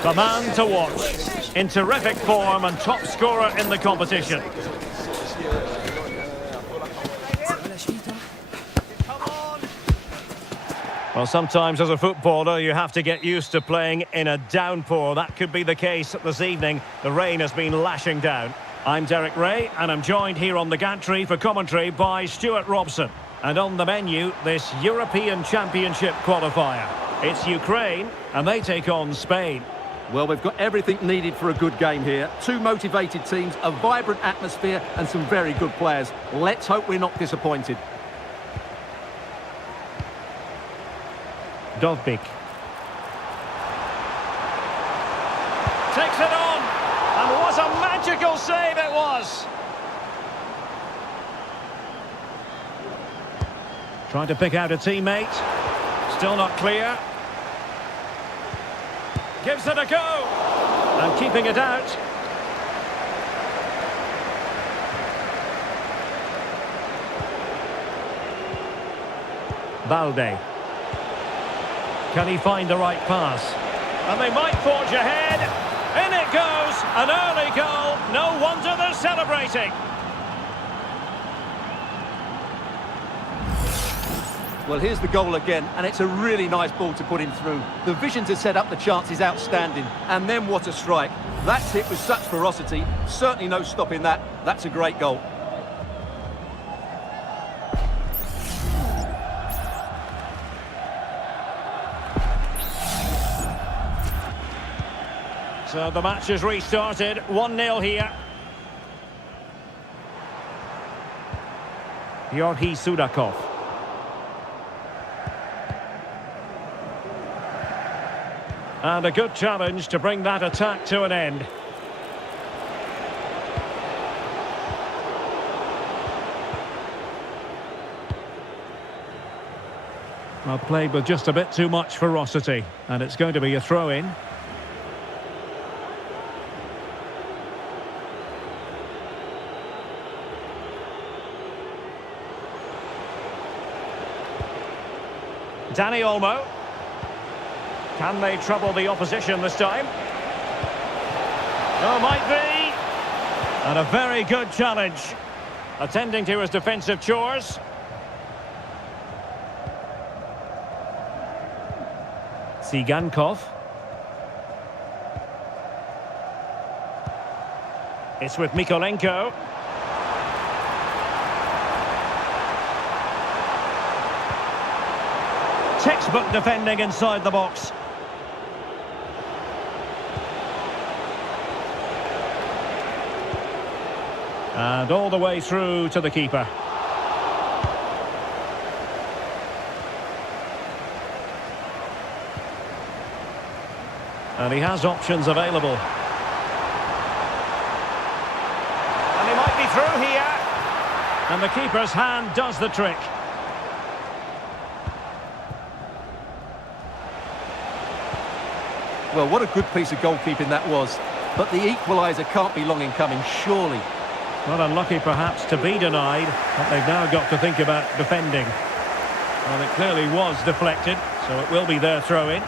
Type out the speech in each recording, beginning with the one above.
The man to watch, in terrific form and top scorer in the competition. Well, sometimes as a footballer you have to get used to playing in a downpour. That could be the case this evening. The rain has been lashing down. I'm Derek Ray and I'm joined here on the gantry for commentary by Stuart Robson. And on the menu, this European Championship qualifier. It's Ukraine and they take on Spain. Well, we've got everything needed for a good game here. Two motivated teams, a vibrant atmosphere and some very good players. Let's hope we're not disappointed. Dovbyk. Takes it on. And what a magical save it was. Trying to pick out a teammate. Still not clear. Gives it a go. And keeping it out. Balde. Can he find the right pass? And they might forge ahead. In it goes. An early goal. No wonder they're celebrating. Well, here's the goal again, and it's a really nice ball to put him through. The vision to set up the chance is outstanding, and then what a strike. That's hit with such ferocity. Certainly no stopping that. That's a great goal. So the match has restarted. 1-0 here. Georgi Sudakov. And a good challenge to bring that attack to an end. Well, played with just a bit too much ferocity. And it's going to be a throw-in. Dani Olmo. Can they trouble the opposition this time? Oh, might be. And a very good challenge. Attending to his defensive chores. Tsigankov. It's with Mykolenko. Textbook defending inside the box. And all the way through to the keeper. And he has options available. And he might be through here. And the keeper's hand does the trick. Well, what a good piece of goalkeeping that was. But the equaliser can't be long in coming, surely. Well, unlucky perhaps to be denied, but they've now got to think about defending. Well, it clearly was deflected, so it will be their throw-in.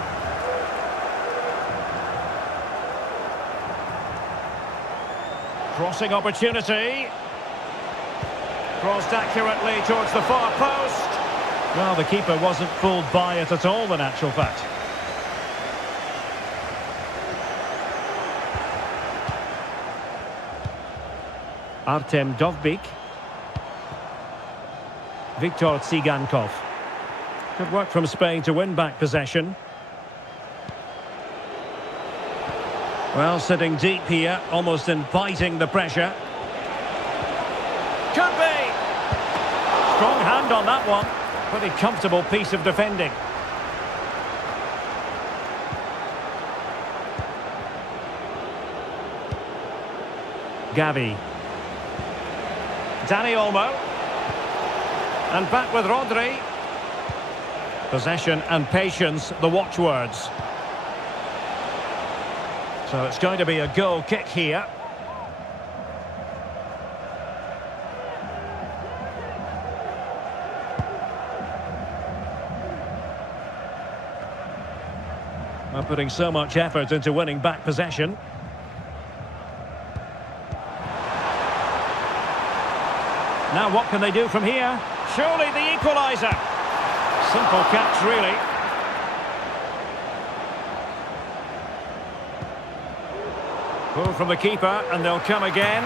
Crossing opportunity. Crossed accurately towards the far post. Well, the keeper wasn't fooled by it at all, in actual fact. Artem Dovbyk. Viktor Tsigankov. Good work from Spain to win back possession. Well, sitting deep here, almost inviting the pressure. Could be! Strong hand on that one. Pretty comfortable piece of defending. Gavi. Dani Olmo. And back with Rodri. Possession and patience, the watchwords. So it's going to be a goal kick here. Well, putting so much effort into winning back possession. Now what can they do from here? Surely the equaliser. Simple catch, really. Pull from the keeper, and they'll come again.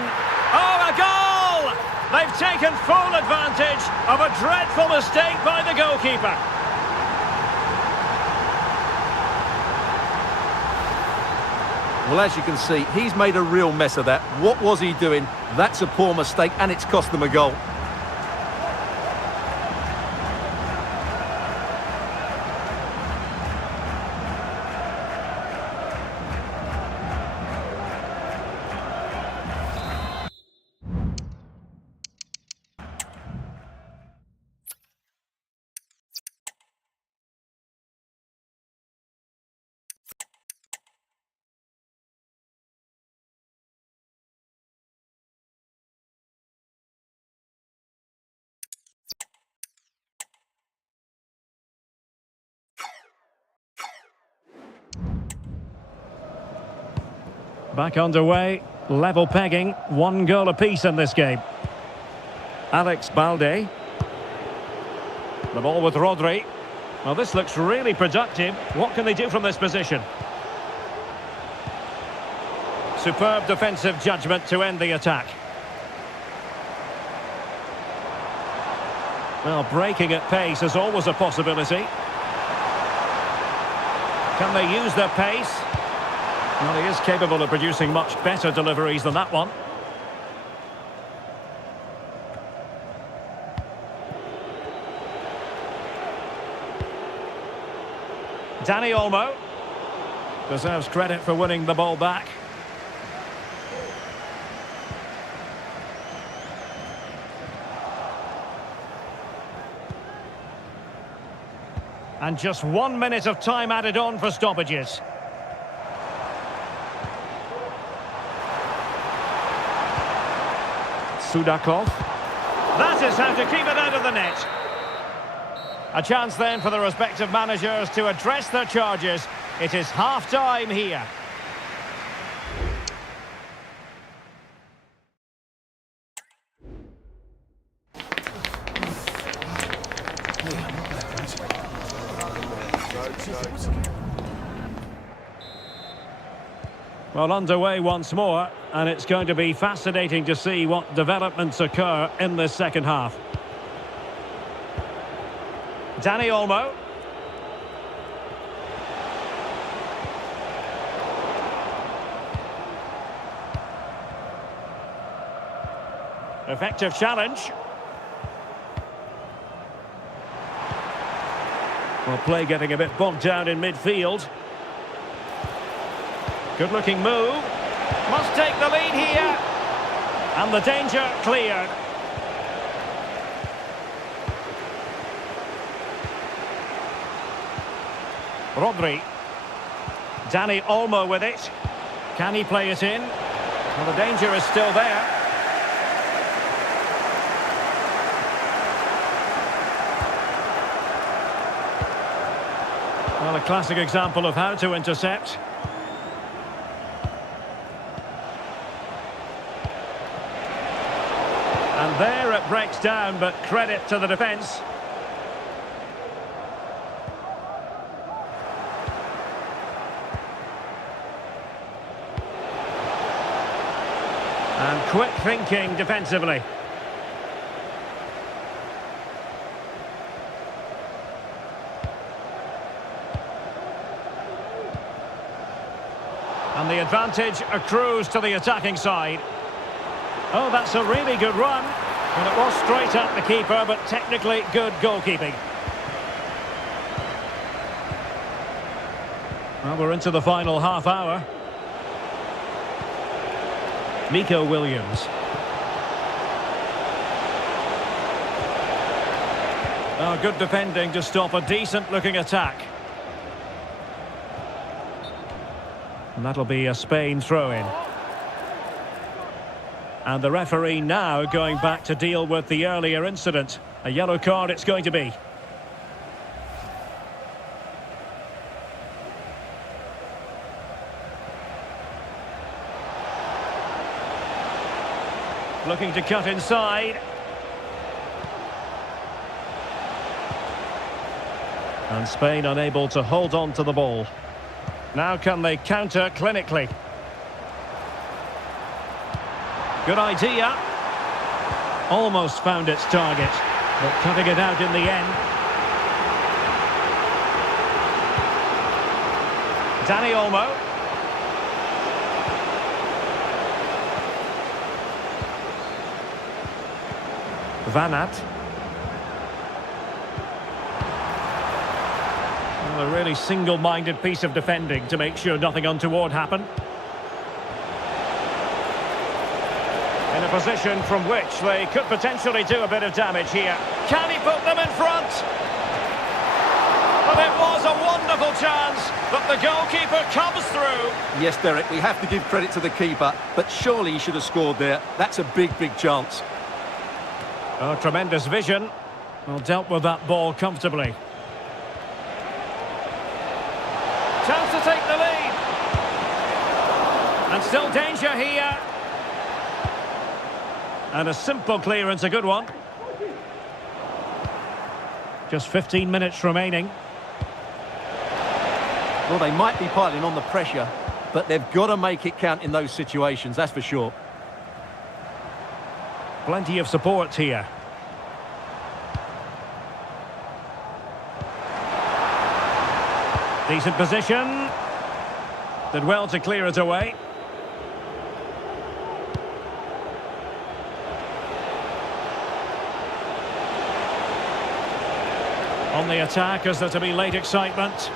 Oh, a goal! They've taken full advantage of a dreadful mistake by the goalkeeper. Well, as you can see, he's made a real mess of that. What was he doing? That's a poor mistake, and it's cost them a goal. Back underway, level pegging, 1 goal apiece in this game. Alex Balde. The ball with Rodri. Well, this looks really productive. What can they do from this position? Superb defensive judgment to end the attack. Well, breaking at pace is always a possibility. Can they use their pace? Well, he is capable of producing much better deliveries than that one. Dani Olmo deserves credit for winning the ball back. And just 1 minute of time added on for stoppages. Sudakov. That is how to keep it out of the net. A chance then for the respective managers to address their charges. It is half-time here. Well, underway once more, and it's going to be fascinating to see what developments occur in this second half. Dani Olmo. Effective challenge. Well, play getting a bit bogged down in midfield. Good looking move. Must take the lead here. And the danger cleared. Rodri. Dani Olmo with it. Can he play it in? Well, the danger is still there. Well, a classic example of how to intercept. it breaks down, but credit to the defence. And quick thinking defensively. And the advantage accrues to the attacking side. Oh, that's a really good run. And it was straight at the keeper, but technically good goalkeeping. Well, we're into the final half hour. Nico Williams. Oh, good defending to stop a decent-looking attack. And that'll be a Spain throw-in. And the referee now going back to deal with the earlier incident. A yellow card it's going to be. Looking to cut inside. And Spain unable to hold on to the ball. Now can they counter clinically? Good idea. Almost found its target, but cutting it out in the end. Dani Olmo. Van Aert. Well, a really single-minded piece of defending to make sure nothing untoward happened. In a position from which they could potentially do a bit of damage here. Can he put them in front? Well, it was a wonderful chance, but the goalkeeper comes through. Yes, Derek, we have to give credit to the keeper, but surely he should have scored there. That's a big, big chance. Oh, tremendous vision. Well, dealt with that ball comfortably. Chance to take the lead. And still danger here. And a simple clearance, a good one. Just 15 minutes remaining. Well, they might be piling on the pressure, but they've got to make it count in those situations, that's for sure. Plenty of support here. Decent position. Did well to clear it away. On the attack, is there to be late excitement?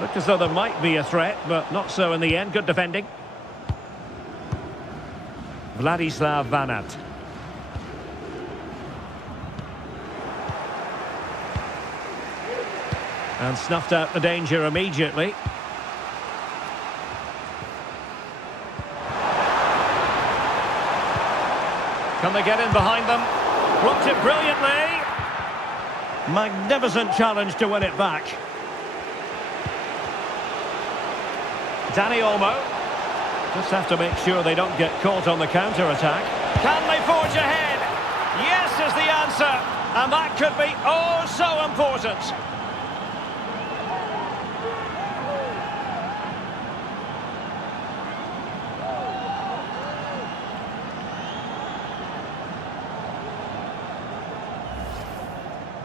Looked as though there might be a threat, but not so in the end. Good defending. Vladislav Van Aert. And snuffed out the danger immediately. Can they get in behind them? Blocked it brilliantly. Magnificent challenge to win it back. Dani Olmo. Just have to make sure they don't get caught on the counter-attack. Can they forge ahead? Yes is the answer. And that could be oh so important.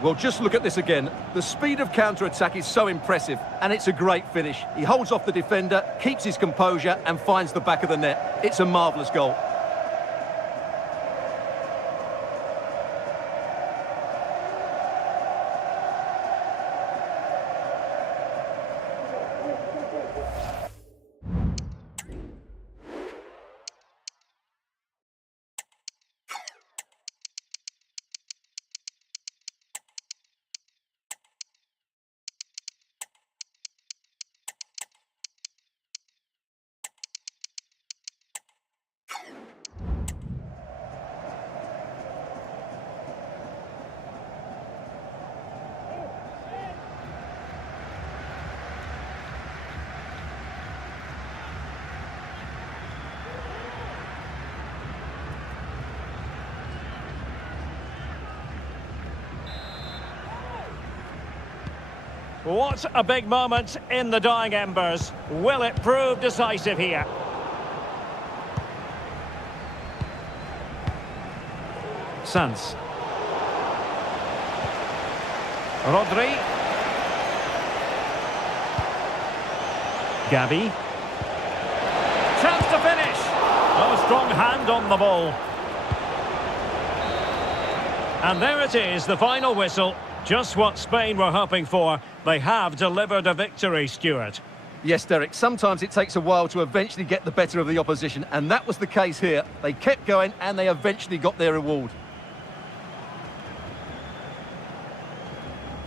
Well, just look at this again. The speed of counter-attack is so impressive, and it's a great finish. He holds off the defender, keeps his composure, and finds the back of the net. It's a marvellous goal. What a big moment in the dying embers. Will it prove decisive here? Sanz. Rodri. Gavi. Chance to finish. Oh, strong hand on the ball. And there it is, the final whistle. Just what Spain were hoping for. They have delivered a victory, Stuart. Yes, Derek, sometimes it takes a while to eventually get the better of the opposition, and that was the case here. They kept going and they eventually got their reward.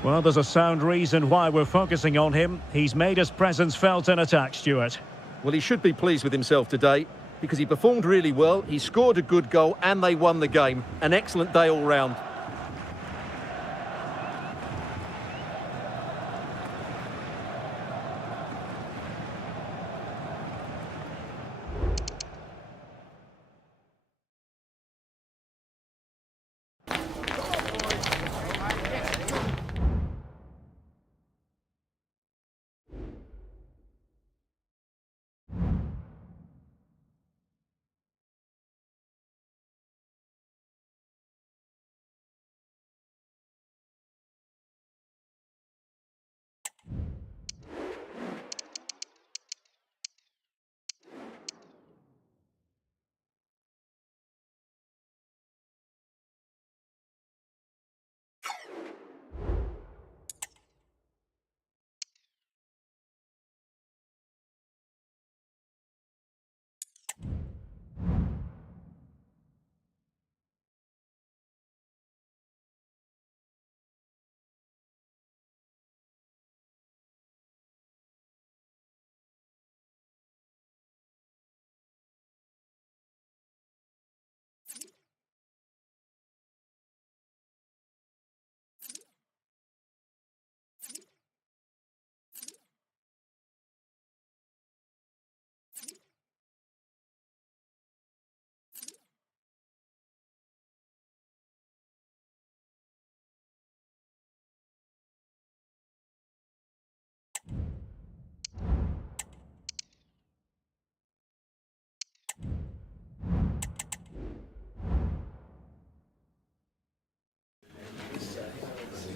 Well, there's a sound reason why we're focusing on him. He's made his presence felt in attack, Stuart. Well, he should be pleased with himself today because he performed really well, he scored a good goal and they won the game. An excellent day all round.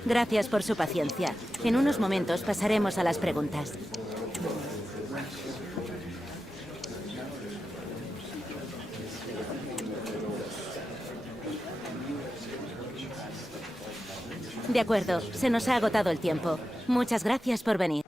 Gracias por su paciencia. En unos momentos pasaremos a las preguntas. De acuerdo, se nos ha agotado el tiempo. Muchas gracias por venir.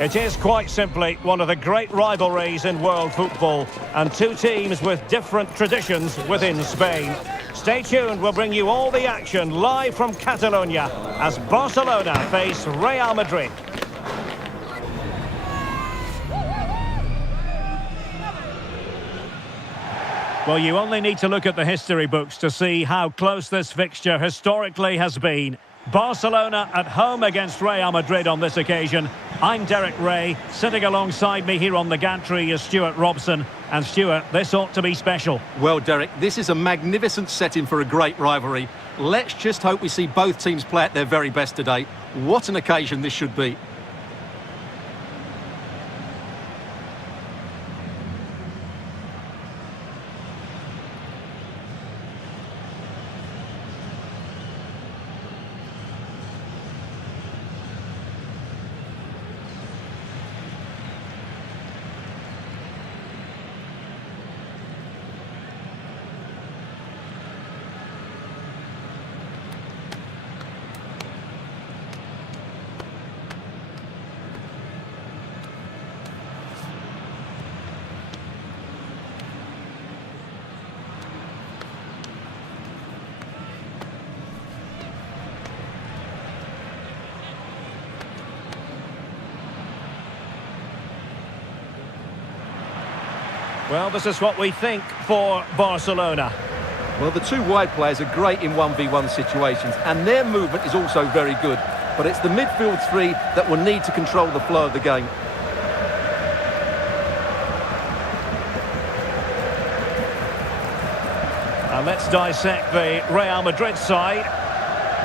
It is quite simply one of the great rivalries in world football, and two teams with different traditions within Spain. Stay tuned, we'll bring you all the action live from Catalonia as Barcelona face Real Madrid. Well, you only need to look at the history books to see how close this fixture historically has been. Barcelona at home against Real Madrid on this occasion. I'm Derek Ray. Sitting alongside me here on the gantry is Stuart Robson. And Stuart, this ought to be special. Well, Derek, this is a magnificent setting for a great rivalry. Let's just hope we see both teams play at their very best today. What an occasion this should be. Well, this is what we think for Barcelona. Well, the two wide players are great in 1v1 situations, and their movement is also very good. But it's the midfield three that will need to control the flow of the game. And let's dissect the Real Madrid side.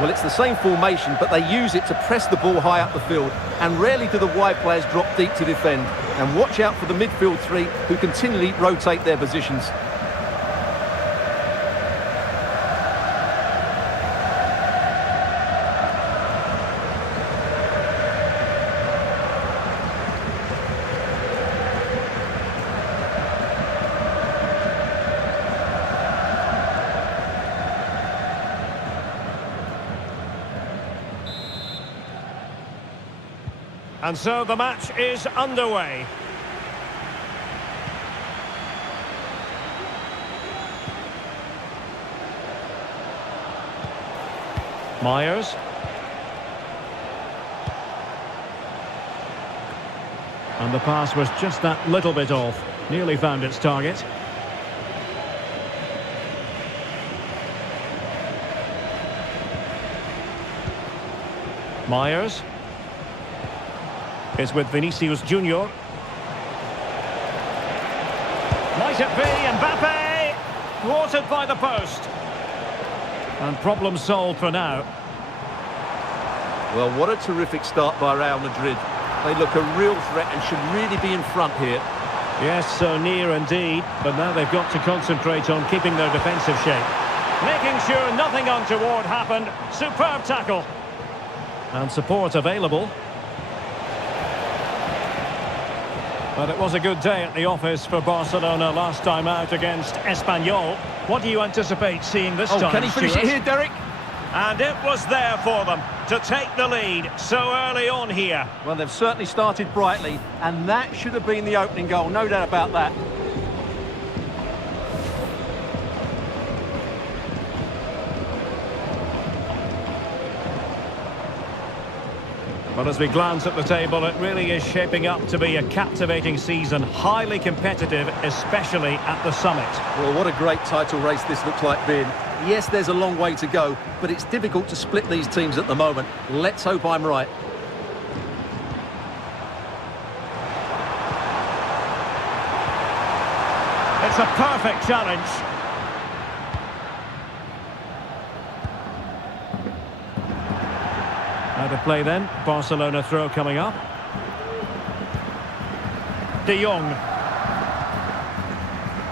Well, it's the same formation, but they use it to press the ball high up the field, and rarely do the wide players drop deep to defend. And watch out for the midfield three, who continually rotate their positions. And so the match is underway. Myers. And the pass was just that little bit off. Nearly found its target. Myers. Is with Vinicius Junior. Might it be Mbappe? Thwarted by the post. And problem solved for now. Well, what a terrific start by Real Madrid. They look a real threat and should really be in front here. Yes, so near indeed. But now they've got to concentrate on keeping their defensive shape. Making sure nothing untoward happened. Superb tackle. And support available. But it was a good day at the office for Barcelona last time out against Espanyol. What do you anticipate seeing this time, Can he finish Stuart? it here, Derek? And it was there for them to take the lead so early on here. Well, they've certainly started brightly, and that should have been the opening goal, no doubt about that. But as we glance at the table, it really is shaping up to be a captivating season, highly competitive, especially at the summit. Well, what a great title race this looks like being. Yes, there's a long way to go, but it's difficult to split these teams at the moment. Let's hope I'm right. It's a perfect challenge. Out of play then. Barcelona throw coming up. De Jong.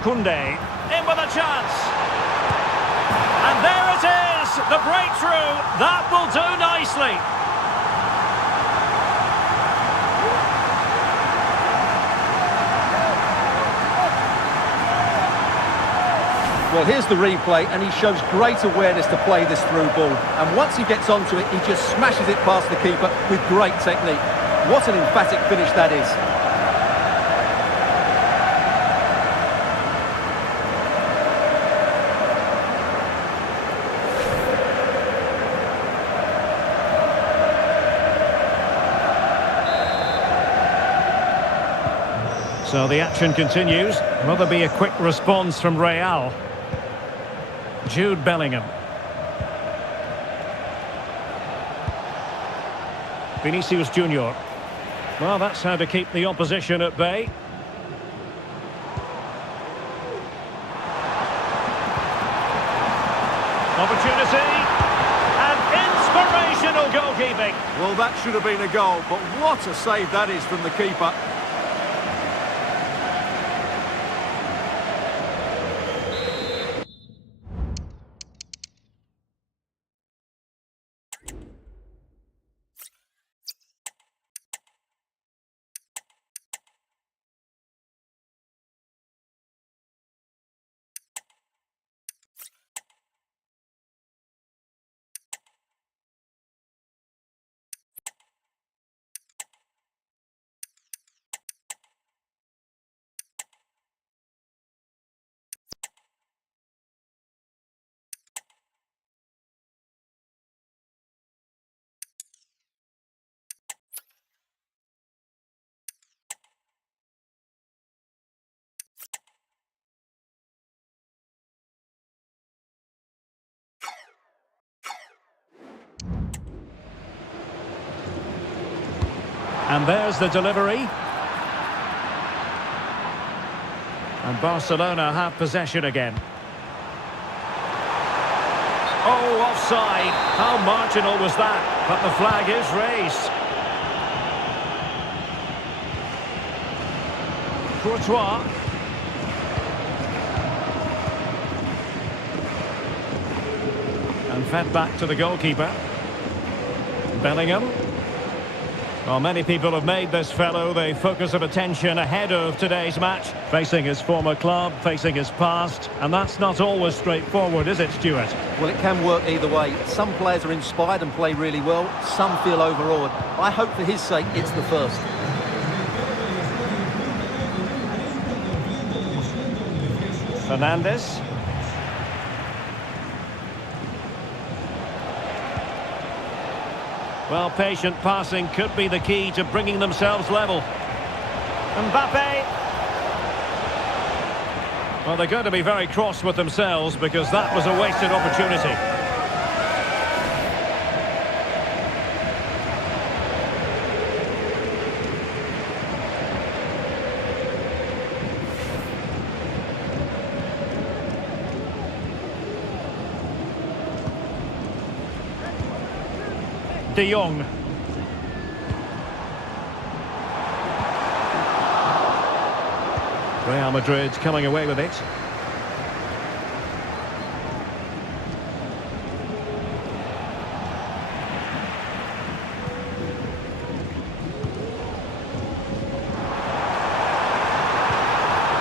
Koundé. In with a chance. And there it is. The breakthrough. That will do nicely. Well, here's the replay, and he shows great awareness to play this through ball. And once he gets onto it, he just smashes it past the keeper with great technique. What an emphatic finish that is. So the action continues. Will there be a quick response from Real? Jude Bellingham. Vinicius Junior. Well, that's how to keep the opposition at bay. Opportunity. And inspirational goalkeeping. Well, that should have been a goal, but what a save that is from the keeper. And there's the delivery. And Barcelona have possession again. Oh, offside. How marginal was that? But the flag is raised. Courtois. And fed back to the goalkeeper. Bellingham. Well, many people have made this fellow the focus of attention ahead of today's match. Facing his former club, facing his past. And that's not always straightforward, is it, Stuart? Well, it can work either way. Some players are inspired and play really well. Some feel overawed. I hope for his sake it's the first. Fernandes. Well, patient passing could be the key to bringing themselves level. Mbappe. Well, they're going to be very cross with themselves because that was a wasted opportunity. De Jong. Real Madrid coming away with it.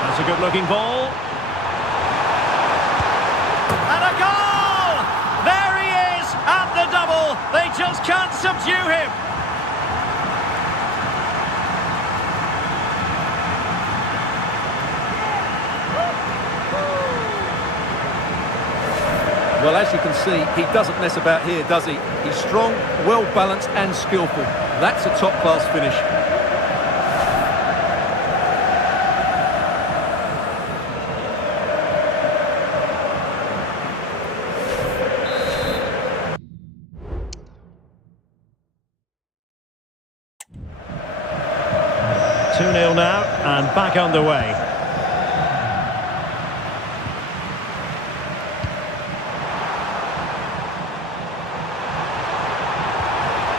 That's a good-looking ball. And a goal! There he is at the double. They just can't subdue him. Well, as you can see, he doesn't mess about here, does he? He's strong, well-balanced and skillful. That's a top-class finish. Two-nil now, and back underway.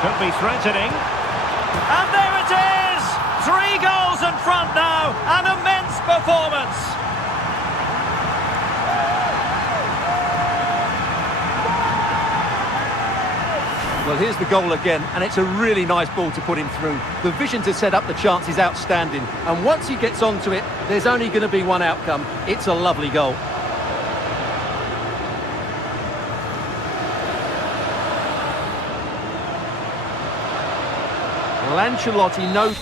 Could be threatening. And there it is! 3 goals in front now. An immense performance. Well, here's the goal again, and it's a really nice ball to put him through. The vision to set up the chance is outstanding, and once he gets onto it, there's only going to be one outcome. It's a lovely goal. Well, Ancelotti knows...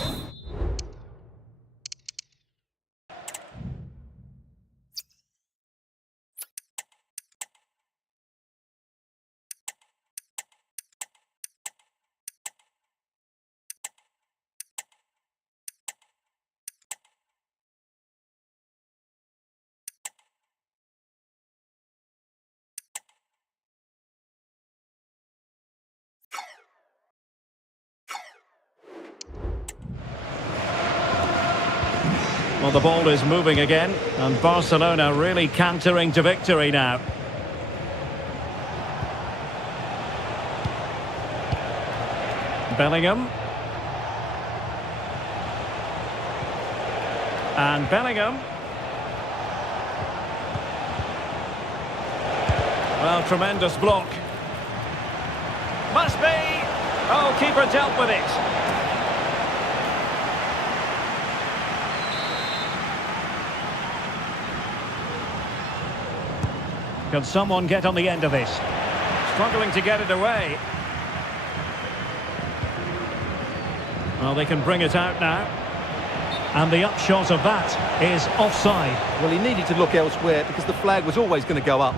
Well, the ball is moving again, and Barcelona really cantering to victory now. Bellingham. And Bellingham. Well, tremendous block. Must be! Oh, keeper dealt with it. Can someone get on the end of this? Struggling to get it away. Well, they can bring it out now. And the upshot of that is offside. Well, he needed to look elsewhere because the flag was always going to go up.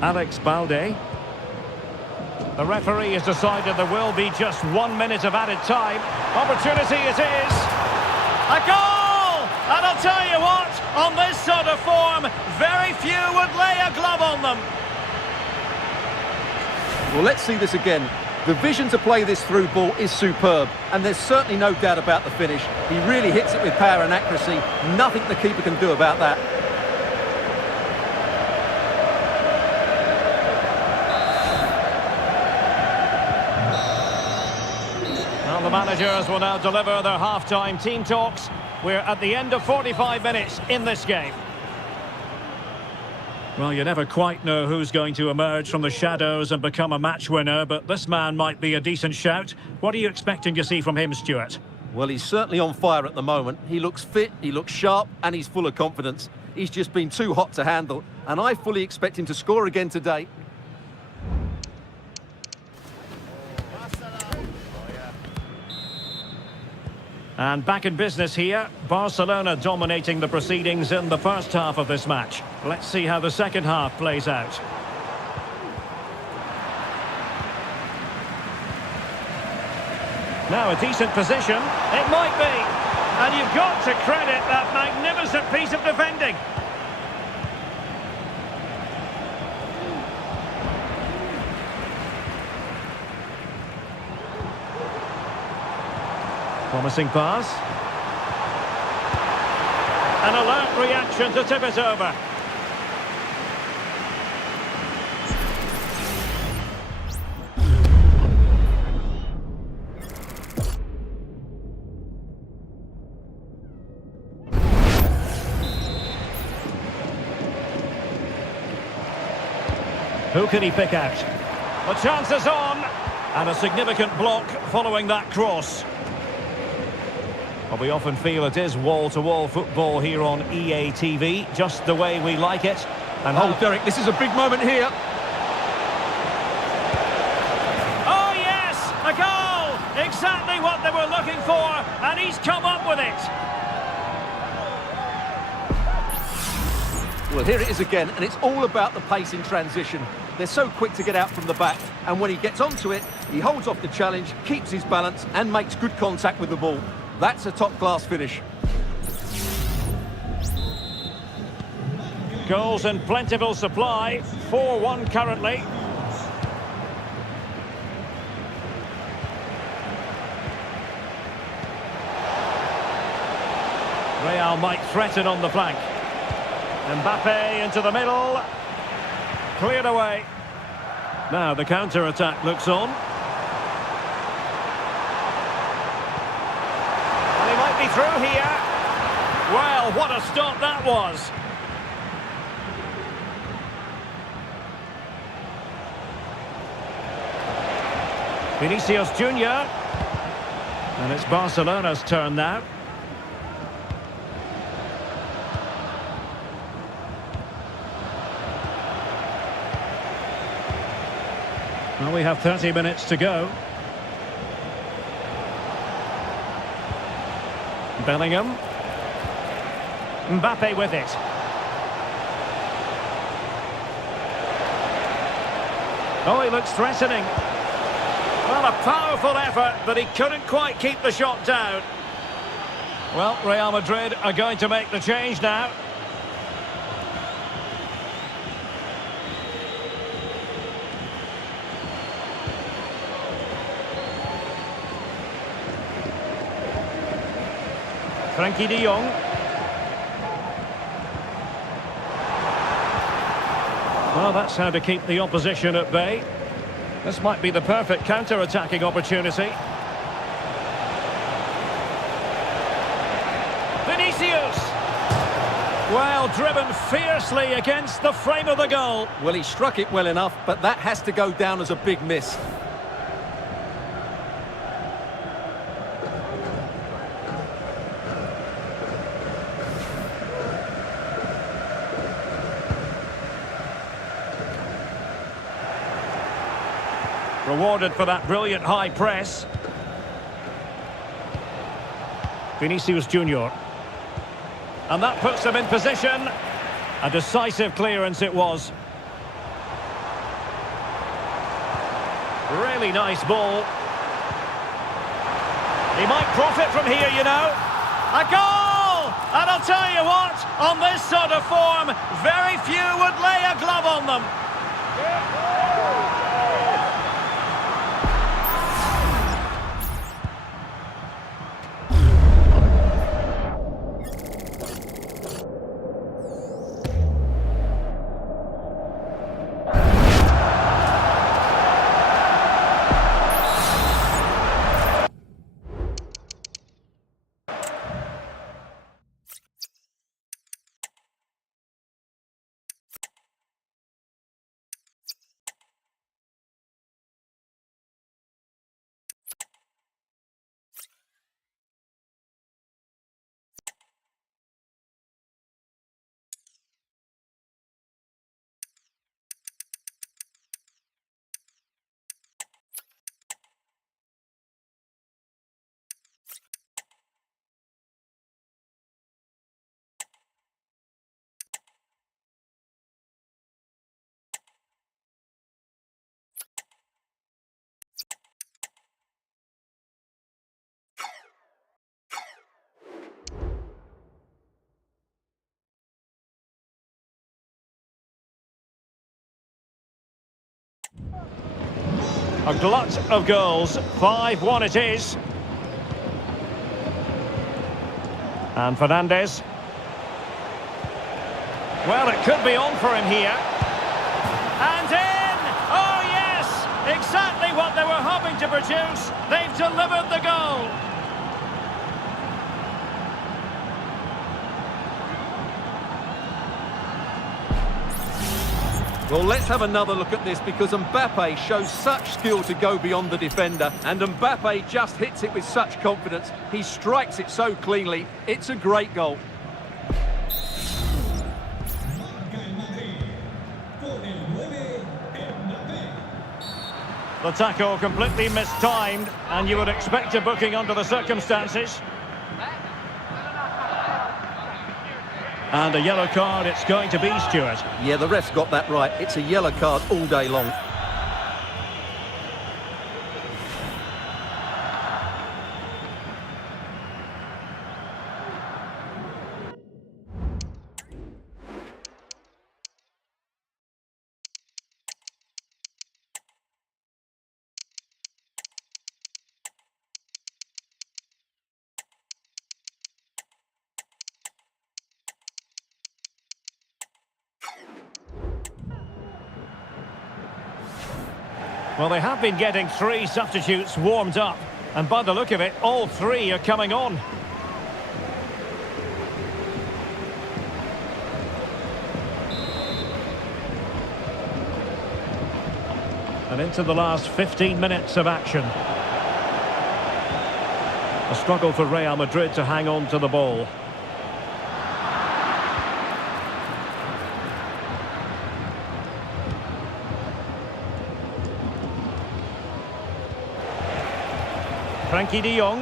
Alex Balde. The referee has decided there will be just 1 minute of added time. Opportunity it is. A goal! And I'll tell you what, on this sort of form, very few would lay a glove on them. Well, let's see this again. The vision to play this through ball is superb, and there's certainly no doubt about the finish. He really hits it with power and accuracy. Nothing the keeper can do about that. Well, the managers will now deliver their half-time team talks. We're at the end of 45 minutes in this game. Well, you never quite know who's going to emerge from the shadows and become a match winner, but this man might be a decent shout. What are you expecting to see from him, Stuart? Well, he's certainly on fire at the moment. He looks fit, he looks sharp, and he's full of confidence. He's just been too hot to handle, and I fully expect him to score again today. And back in business here, Barcelona dominating the proceedings in the first half of this match. Let's see how the second half plays out. Now a decent position, it might be. And you've got to credit that magnificent piece of defending. Promising pass. An alert reaction to tip it over. Who can he pick out? The chance is on. And a significant block following that cross. Well, we often feel it is wall-to-wall football here on EA TV, just the way we like it. And Oh, Derek, this is a big moment here. oh yes, a goal! Exactly what they were looking for, and he's come up with it. Well, here it is again, and it's all about the pace in transition. They're so quick to get out from the back, and when he gets onto it, he holds off the challenge, keeps his balance, and makes good contact with the ball. That's a top-class finish. Goals in plentiful supply, 4-1 currently. Real might threaten on the flank. Mbappe into the middle. Cleared away. Now the counter-attack looks on. And he might be through here. Well, what a stop that was. Vinicius Junior. And it's Barcelona's turn now. Well, we have 30 minutes to go. Bellingham. Mbappe with it. Oh, he looks threatening. Well, a powerful effort, but he couldn't quite keep the shot down. Well, Real Madrid are going to make the change now. Frenkie de Jong. Well, that's how to keep the opposition at bay. This might be the perfect counter-attacking opportunity. Vinicius! Well, driven fiercely against the frame of the goal. Well, he struck it well enough, but that has to go down as a big miss. Rewarded for that brilliant high press. Vinicius Junior. And that puts them in position. A decisive clearance it was. Really nice ball. He might profit from here, you know. A goal! And I'll I'll tell you what, on this sort of form, very few would lay a glove on them. A glut of goals, 5-1 it is. And Fernandes. Well, it could be on for him here. And in! Oh yes! Exactly what they were hoping to produce. They've delivered the goal. Well, let's have another look at this because Mbappe shows such skill to go beyond the defender, and Mbappe just hits it with such confidence. He strikes it so cleanly. It's a great goal. The tackle completely mistimed, and you would expect a booking under the circumstances. And a yellow card it's going to be, Stuart. Yeah, the ref's got that right. It's a yellow card all day long. Well, they have been getting 3 substitutes warmed up, and by the look of it, all 3 are coming on. And into the last 15 minutes of action. A struggle for Real Madrid to hang on to the ball. Frankie de Jong.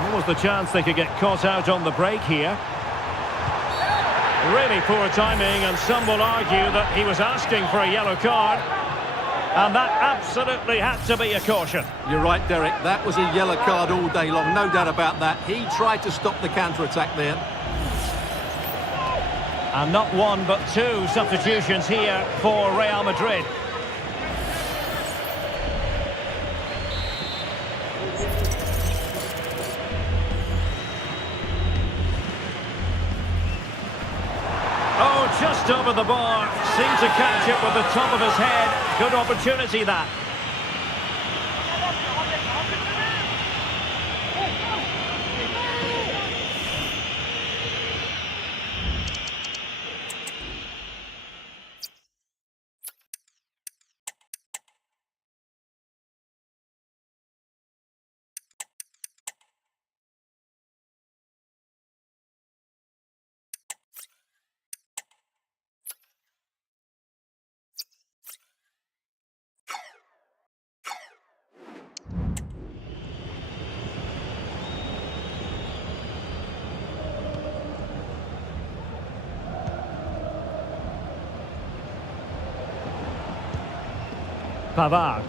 What was the chance they could get caught out on the break here? Really poor timing, and some will argue that he was asking for a yellow card. And that absolutely had to be a caution. You're right, Derek. That was a yellow card all day long, no doubt about that. He tried to stop the counter-attack there. And not 1 but 2 substitutions here for Real Madrid. Oh, just over the bar. Seemed to catch it with the top of his head. Good opportunity, that. Pavard.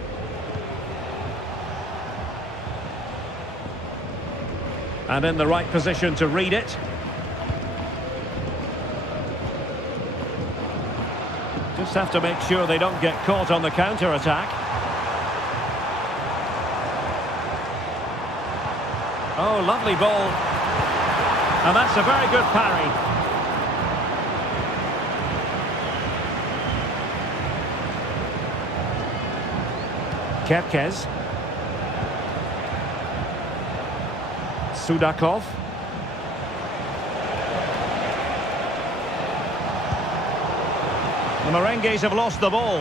And in the right position to read it. Just have to make sure they don't get caught on the counter-attack. Oh, lovely ball. And that's a very good parry. Kepkes. Sudakov. The Merengues have lost the ball.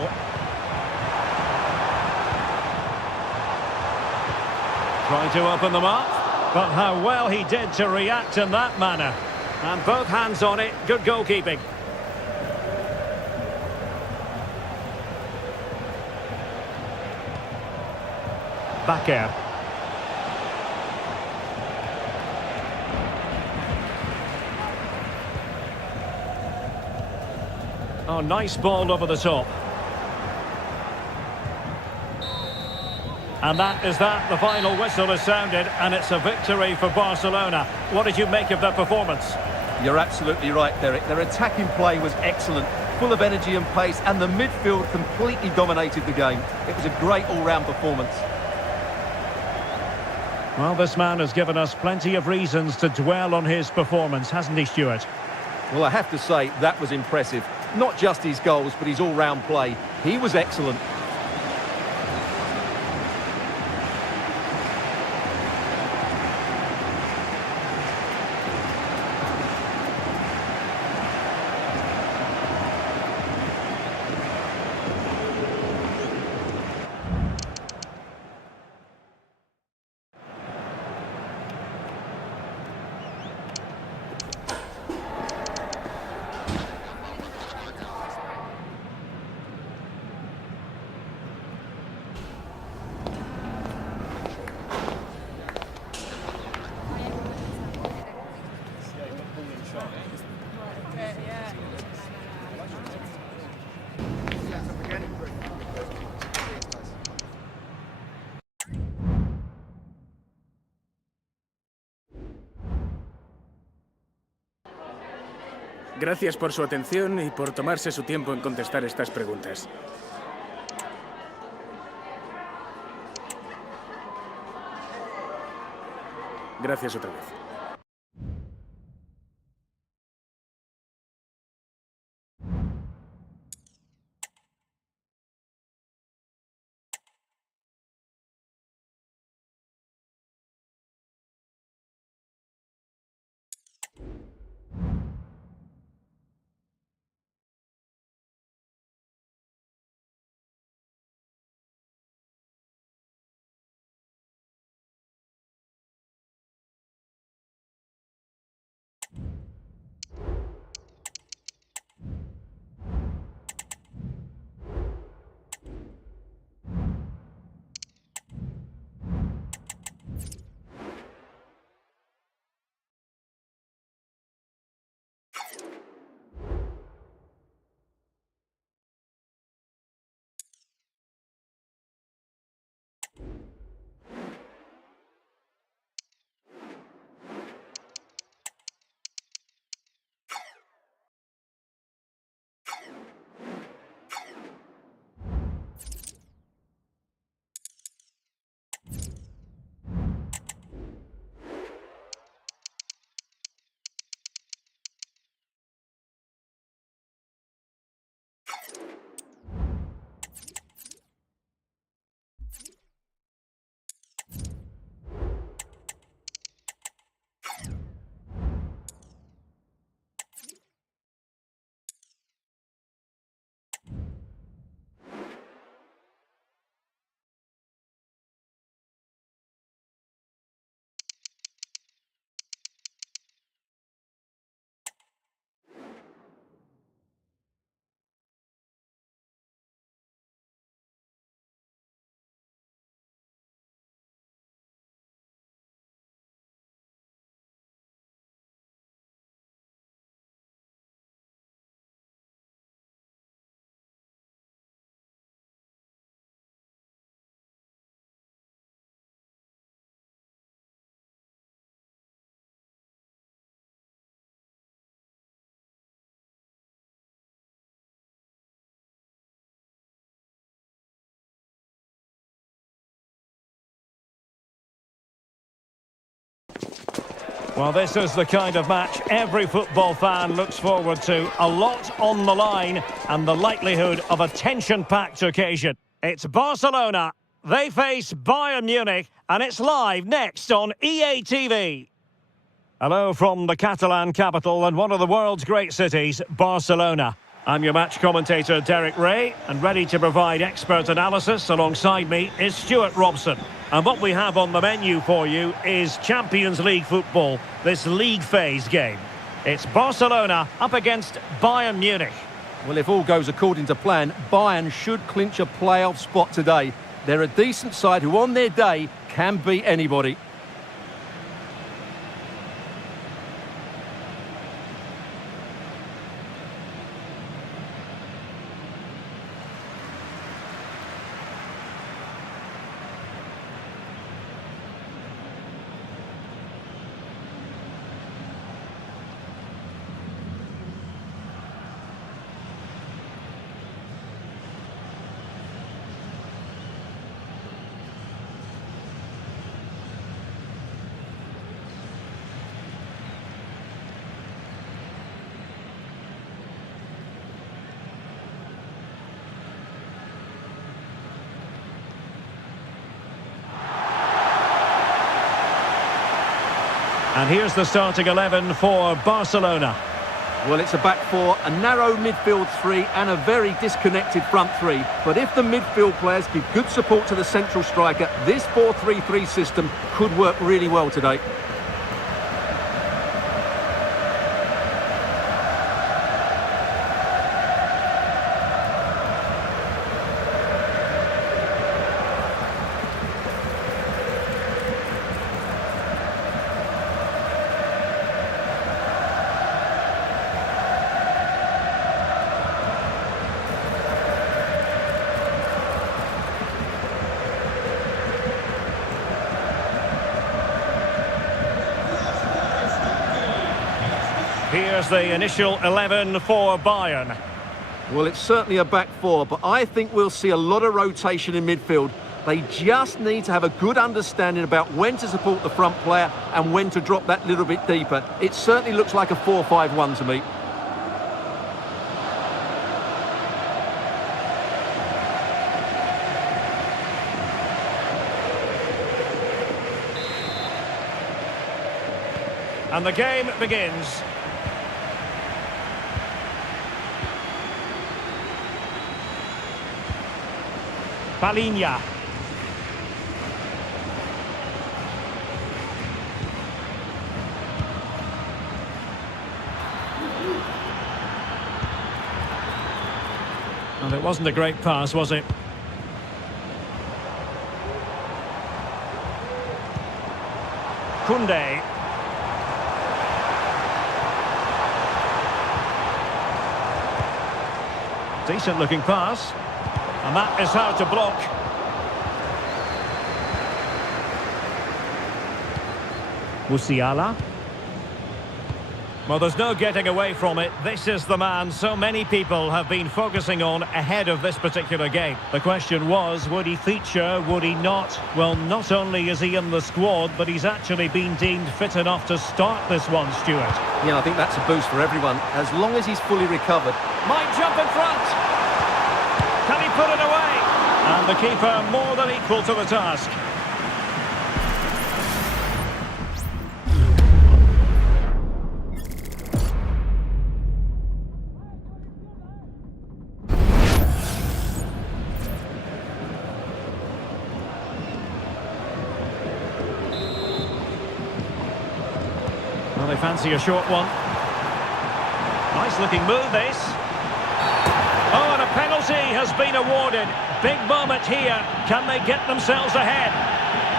Trying to open them up. But how well he did to react in that manner. And both hands on it. Good goalkeeping. Bakker. Oh, nice ball over the top. And that is that. The final whistle has sounded, and it's a victory for Barcelona. What did you make of their performance? You're absolutely right, Derek. Their attacking play was excellent, full of energy and pace, and the midfield completely dominated the game. It was a great all-round performance. Well, this man has given us plenty of reasons to dwell on his performance, hasn't he, Stuart? Well, I have to say, that was impressive. Not just his goals, but his all-round play. He was excellent. Gracias por su atención y por tomarse su tiempo en contestar estas preguntas. Gracias otra vez. Well, this is the kind of match every football fan looks forward to. A lot on the line and the likelihood of a tension-packed occasion. It's Barcelona. They face Bayern Munich, and it's live next on EA TV. Hello from the Catalan capital and one of the world's great cities, Barcelona. I'm your match commentator, Derek Ray, and ready to provide expert analysis alongside me is Stuart Robson. And what we have on the menu for you is Champions League football, this league phase game. It's Barcelona up against Bayern Munich. Well, if all goes according to plan, Bayern should clinch a playoff spot today. They're a decent side who on their day can beat anybody. And here's the starting 11 for Barcelona. Well, it's a back four, a narrow midfield three and a very disconnected front three. But if the midfield players give good support to the central striker, this 4-3-3 system could work really well today. Here's the initial 11 for Bayern. Well, it's certainly a back four, but I think we'll see a lot of rotation in midfield. They just need to have a good understanding about when to support the front player and when to drop that little bit deeper. It certainly looks like a 4-5-1 to me. And the game begins. Palhinha. And it wasn't a great pass, was it? Koundé. Decent looking pass. And that is how to block. Musiala. Well, there's no getting away from it. This is the man so many people have been focusing on ahead of this particular game. The question was, would he feature, would he not? Well, not only is he in the squad, but he's actually been deemed fit enough to start this one, Stuart. Yeah, I think that's a boost for everyone, as long as he's fully recovered. Might jump in front! Can he put it away? And the keeper more than equal to the task. Well, they fancy a short one. Nice looking move, this. Oh, and a penalty has been awarded. Big moment here. Can they get themselves ahead?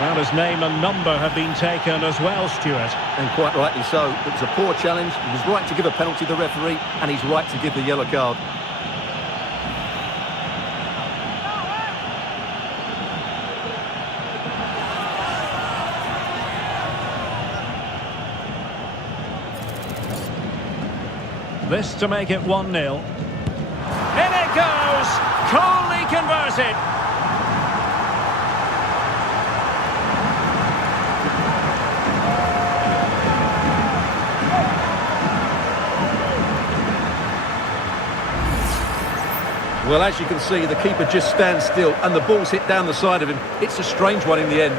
Well, his name and number have been taken as well, Stuart. And quite rightly so. It was a poor challenge. He was right to give a penalty to the referee, and he's right to give the yellow card. This to make it 1-0. In it goes! Coolly converted! Well, as you can see, the keeper just stands still and the ball's hit down the side of him. It's a strange one in the end.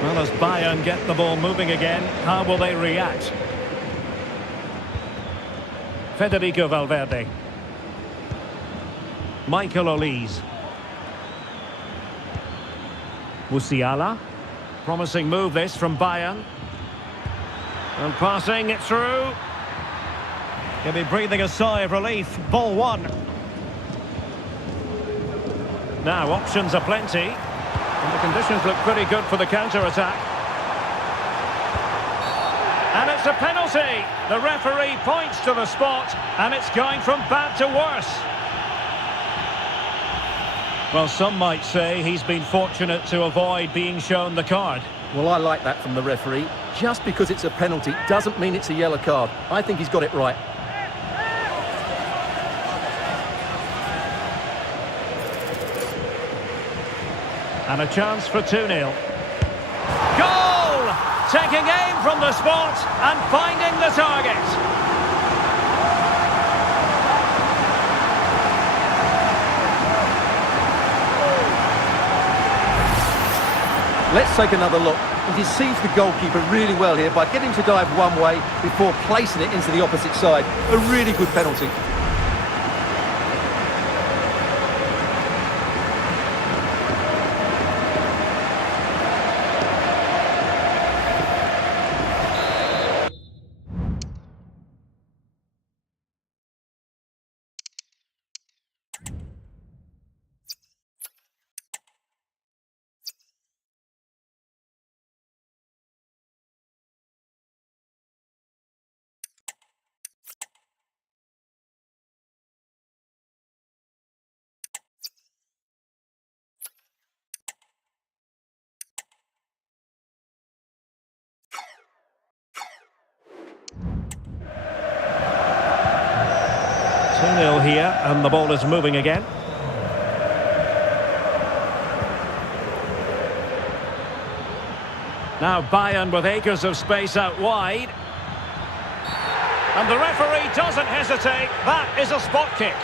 Well, as Bayern get the ball moving again, how will they react? Federico Valverde. Michael Olise. Musiala. Promising move this from Bayern. And passing it through. He'll be breathing a sigh of relief. Ball one. Now options are plenty. And the conditions look pretty good for the counter-attack. And it's a penalty. The referee points to the spot, and it's going from bad to worse. Well, some might say he's been fortunate to avoid being shown the card. Well, I like that from the referee. Just because it's a penalty doesn't mean it's a yellow card. I think he's got it right. And a chance for 2-0. Goal! Taking aim from the spot and finding the target. Let's take another look. He deceives the goalkeeper really well here by getting to dive one way before placing it into the opposite side. A really good penalty. Here, and the ball is moving again. Now Bayern with acres of space out wide. And the referee doesn't hesitate. That is a spot kick.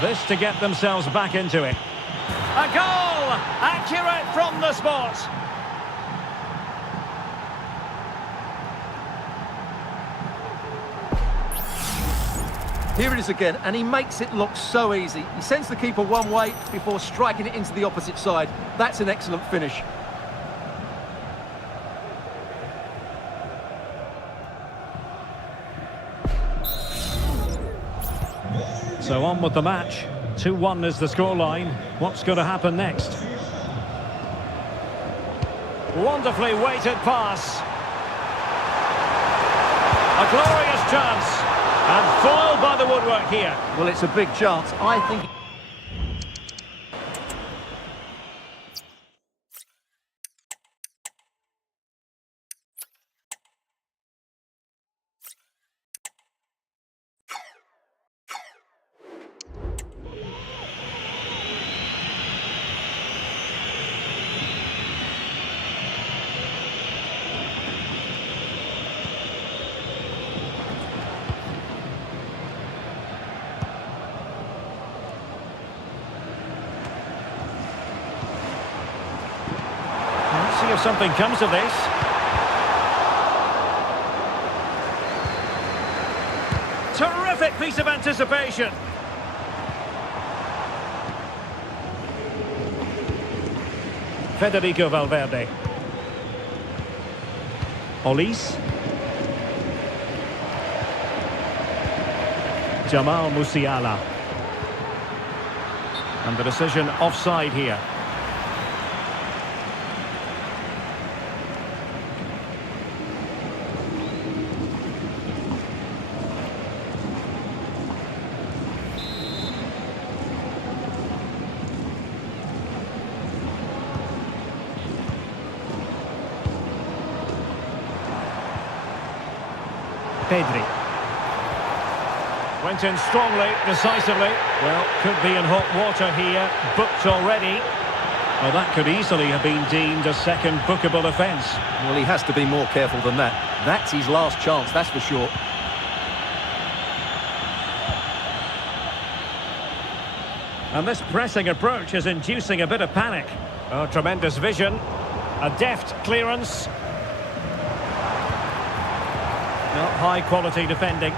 This to get themselves back into it. A goal! Accurate from the spot. Here it is again, and he makes it look so easy. He sends the keeper one way before striking it into the opposite side. That's an excellent finish. So on with the match. 2-1 is the scoreline. What's going to happen next? Wonderfully weighted pass. A glorious chance. And foiled by the woodwork here. Well, it's a big chance. I think... Let's see if something comes of this. Terrific piece of anticipation. Federico Valverde. Olise. Jamal Musiala. And the decision offside here. Pedri. Went in strongly, decisively. Well, could be in hot water here. Booked already. Well, that could easily have been deemed a second bookable offence. Well, he has to be more careful than that. That's his last chance, that's for sure. And this pressing approach is inducing a bit of panic. Oh, tremendous vision. A deft clearance. Not high quality defending.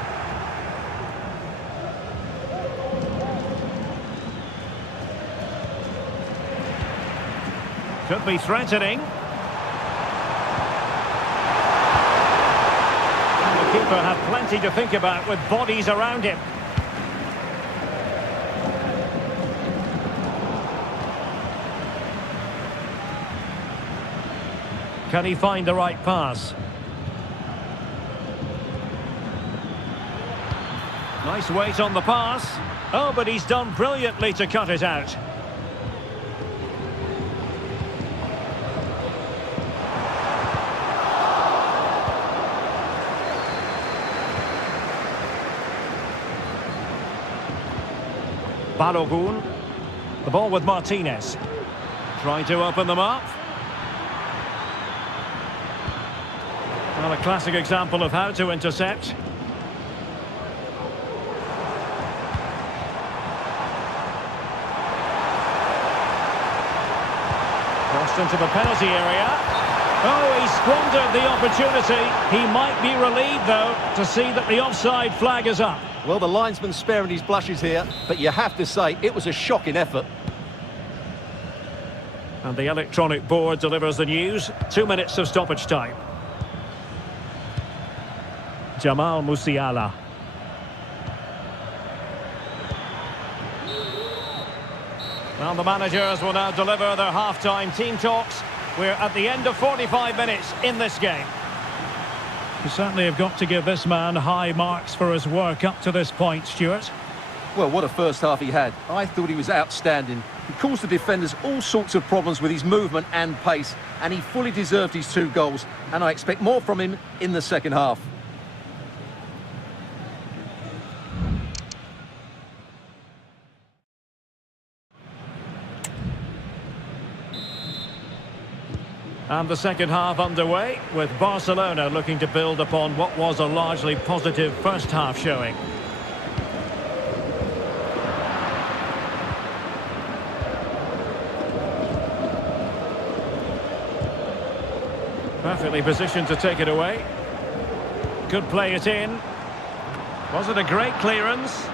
Could be threatening. And the keeper had plenty to think about with bodies around him. Can he find the right pass? Nice weight on the pass. Oh, but he's done brilliantly to cut it out. Balogun. The ball with Martinez. Trying to open them up. Well, a classic example of how to intercept. Crossed into the penalty area. Oh, he squandered the opportunity. He might be relieved, though, to see that the offside flag is up. Well, the linesman's sparing his blushes here, but you have to say it was a shocking effort. And the electronic board delivers the news. 2 minutes of stoppage time. Jamal Musiala. Well, the managers will now deliver their half-time team talks. We're at the end of 45 minutes in this game. You certainly have got to give this man high marks for his work up to this point, Stuart. Well, what a first half he had. I thought he was outstanding. He caused the defenders all sorts of problems with his movement and pace, and he fully deserved his 2 goals, and I expect more from him in the second half. And the second half underway, with Barcelona looking to build upon what was a largely positive first half showing. Perfectly positioned to take it away. Could play it in. Was it a great clearance?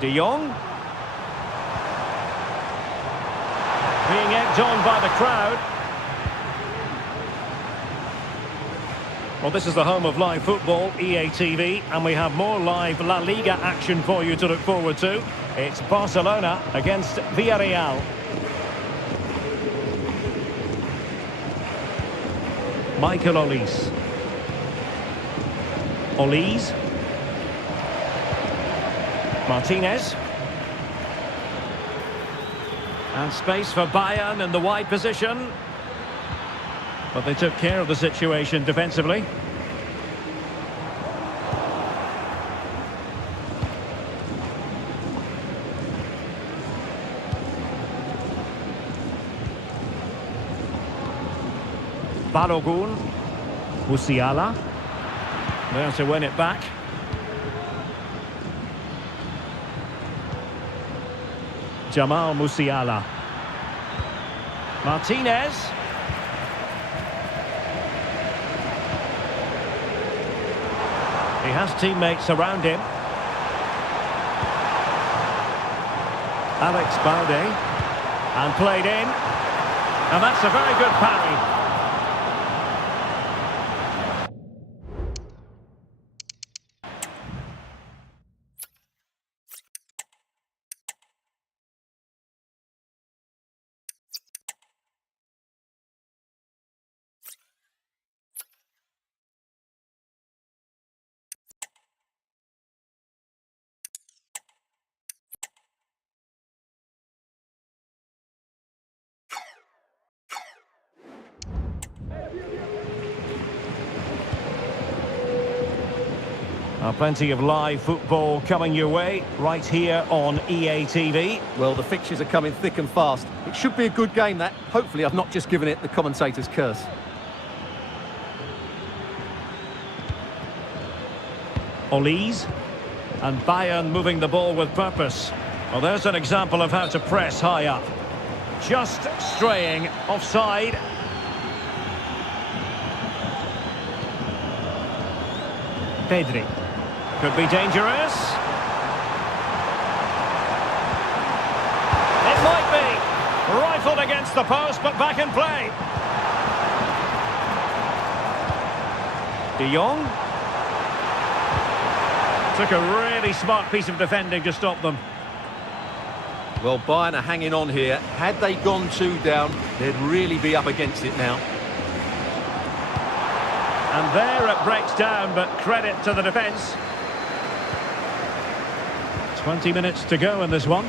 De Jong. Being egged on by the crowd. Well, this is the home of live football, EA TV, and we have more live La Liga action for you to look forward to. It's Barcelona against Villarreal. Michael Olise. Olise. Martinez. And space for Bayern in the wide position. But they took care of the situation defensively. Balogun. Musiala. There to win it back. Jamal Musiala. Martinez. He has teammates around him. Alex Balde. And played in. And that's a very good parry. Plenty of live football coming your way right here on EA TV. Well, the fixtures are coming thick and fast. It should be a good game, that. Hopefully I've not just given it the commentator's curse. Olise. And Bayern moving the ball with purpose. Well, there's an example of how to press high up. Just straying offside. Pedri. Could be dangerous. It might be. Rifled against the post, but back in play. De Jong. Took a really smart piece of defending to stop them. Well, Bayern are hanging on here. Had they gone 2 down, they'd really be up against it now. And there it breaks down, but credit to the defence. 20 minutes to go in this one.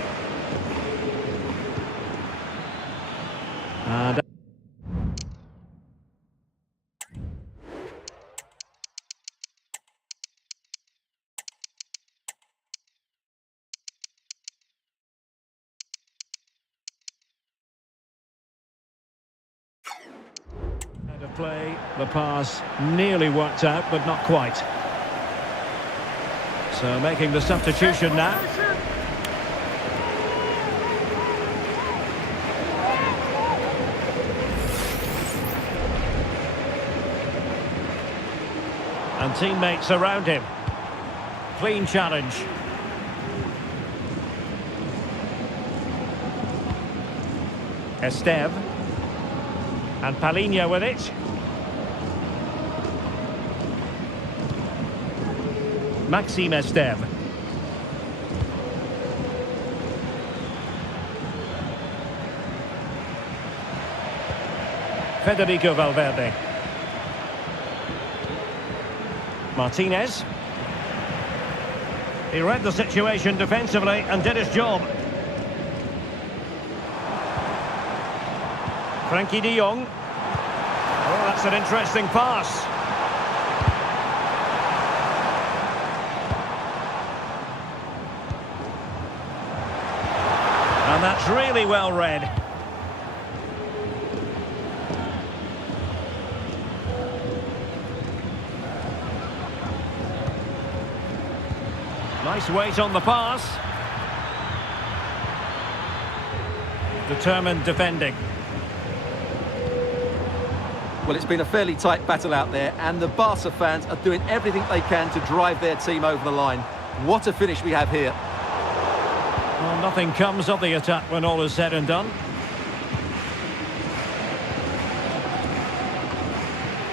And of play, the pass nearly worked out, but not quite. So making the substitution now. And teammates around him. Clean challenge. Esteve. And Palhinha with it. Maxime Esteve. Federico Valverde. Martinez. He read the situation defensively and did his job. Frankie de Jong. Oh, that's an interesting pass. And that's really well read. Nice weight on the pass. Determined defending. Well, it's been a fairly tight battle out there, and the Barca fans are doing everything they can to drive their team over the line. What a finish we have here. Well, nothing comes of the attack when all is said and done.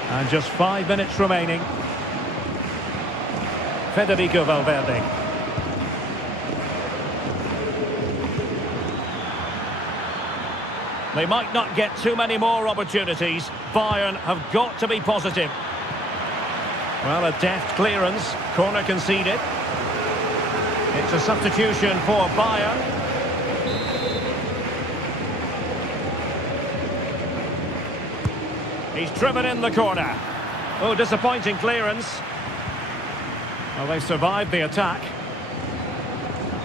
And just 5 minutes remaining. Federico Valverde. They might not get too many more opportunities. Bayern have got to be positive. Well, a deft clearance. Corner conceded. It's a substitution for Bayern. He's driven in the corner. Oh, disappointing clearance. Well, they survived the attack.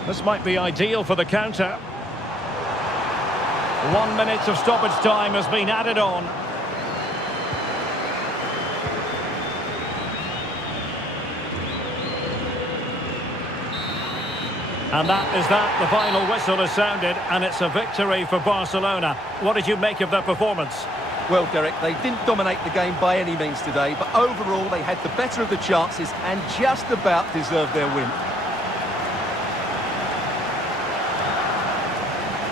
This might be ideal for the counter. 1 minute of stoppage time has been added on. And that is that. The final whistle has sounded, and it's a victory for Barcelona. What did you make of their performance? Well, Derek, they didn't dominate the game by any means today, but overall they had the better of the chances and just about deserved their win.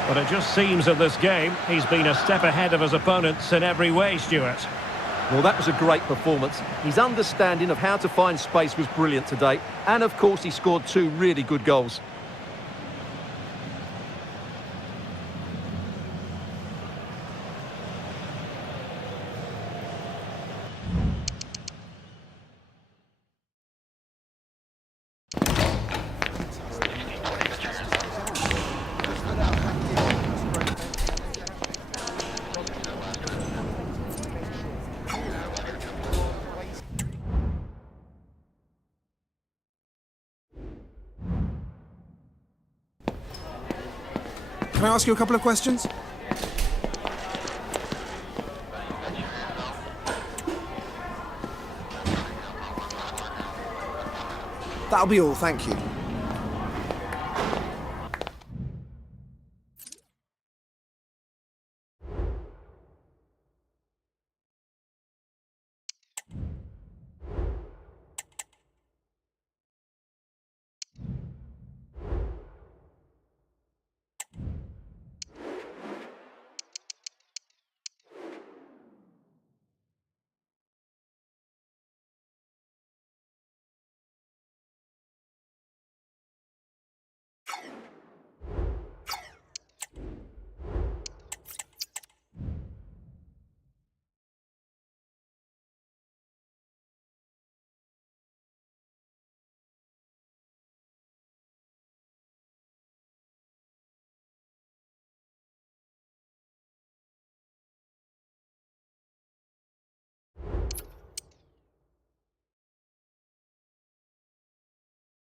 But it just seems in this game he's been a step ahead of his opponents in every way, Stuart. Well, that was a great performance. His understanding of how to find space was brilliant today, and of course he scored 2 really good goals. Can I ask you a couple of questions? That'll be all, thank you.